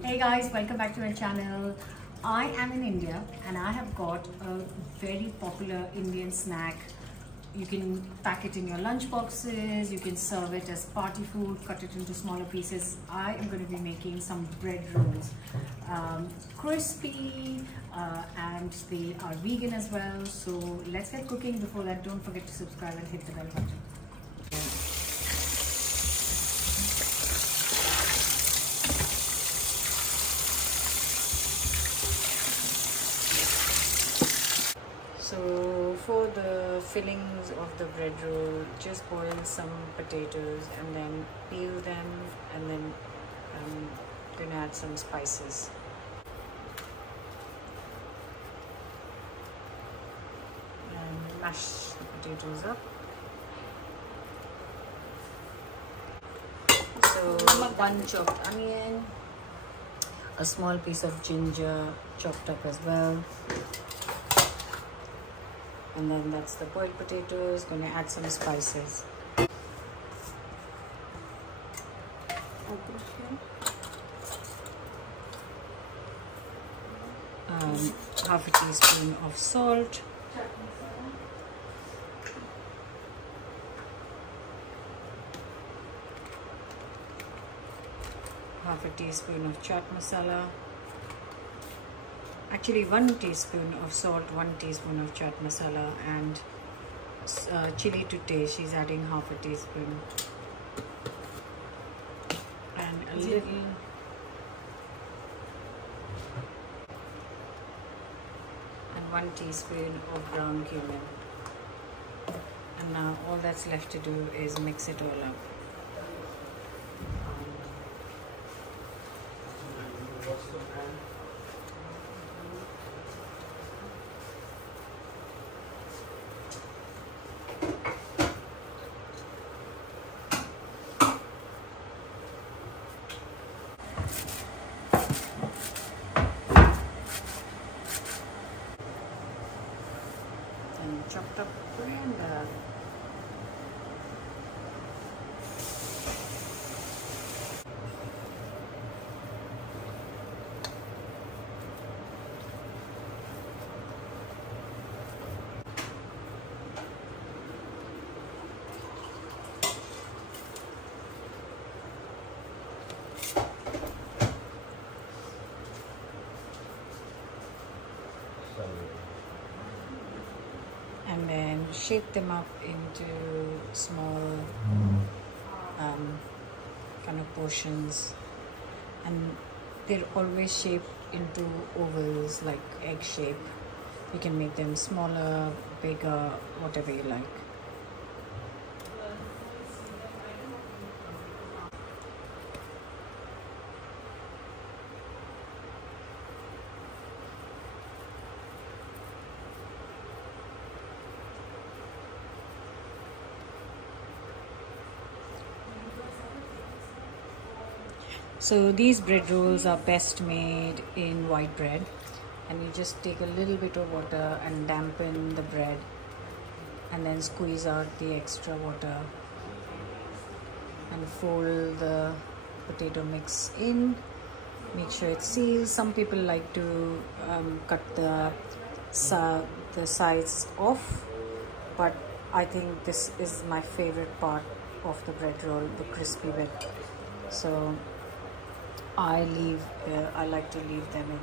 Hey guys, welcome back to my channel. I am in India and I have got a very popular Indian snack. You can pack it in your lunch boxes, you can serve it as party food, cut it into smaller pieces. I am going to be making some bread rolls. Crispy and they are vegan as well. So let's get cooking. Before that, don't forget to subscribe and hit the bell button. So for the fillings of the bread roll, just boil some potatoes and then peel them, and then I'm going to add some spices. And mash the potatoes up. So one chopped onion, a small piece of ginger chopped up as well. And then that's the boiled potatoes. Going to add some spices. Half a teaspoon of salt. Half a teaspoon of chaat masala. Actually 1 teaspoon of salt, 1 teaspoon of chaat masala, and chili to taste. She's adding half a teaspoon. And a little and 1 teaspoon of ground cumin. And now all that's left to do is mix it all up. Chopped up coriander. And then shape them up into small kind of portions, and they're always shaped into ovals, like egg shape. You can make them smaller, bigger, whatever you like. So these bread rolls are best made in white bread, and you just take a little bit of water and dampen the bread and then squeeze out the extra water and fold the potato mix in. Make sure it seals. Some people like to cut the sides off, but I think this is my favorite part of the bread roll, the crispy bit. So I like to leave them in.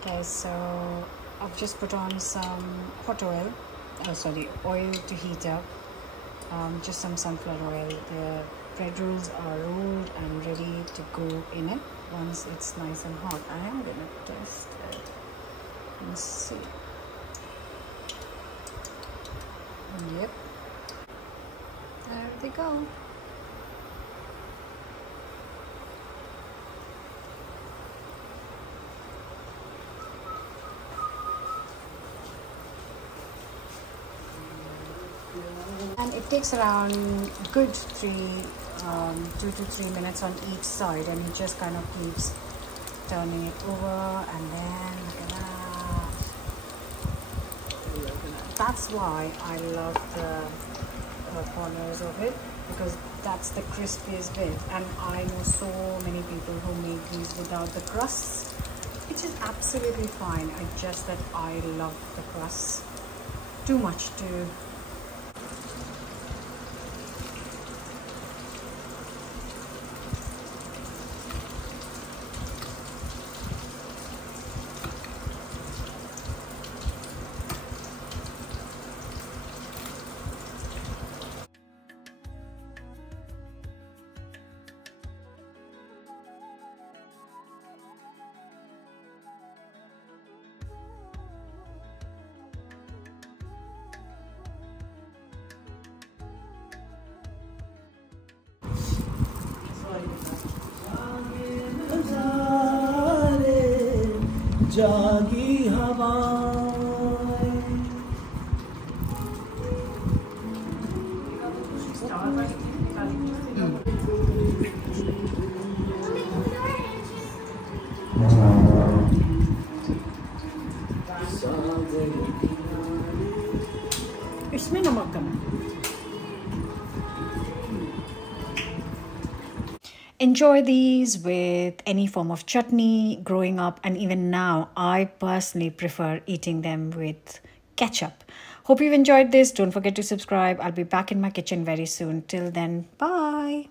Okay, so I've just put on some hot oil. Oil to heat up. Just some sunflower oil. The bread rolls are rolled and ready to go in it once it's nice and hot. I am going to test it and see. Yep. There they go. And it takes around a good 2 to 3 minutes on each side, and it just kind of keeps turning it over, and then look at that. That's why I love the corners of it, because that's the crispiest bit. And I know so many people who make these without the crusts, which is absolutely fine. It's just that I love the crusts too much to. जागी हवाएं इसमें नमक कम है. Enjoy these with any form of chutney. Growing up and even now, I personally prefer eating them with ketchup. Hope you've enjoyed this. Don't forget to subscribe. I'll be back in my kitchen very soon. Till then, bye.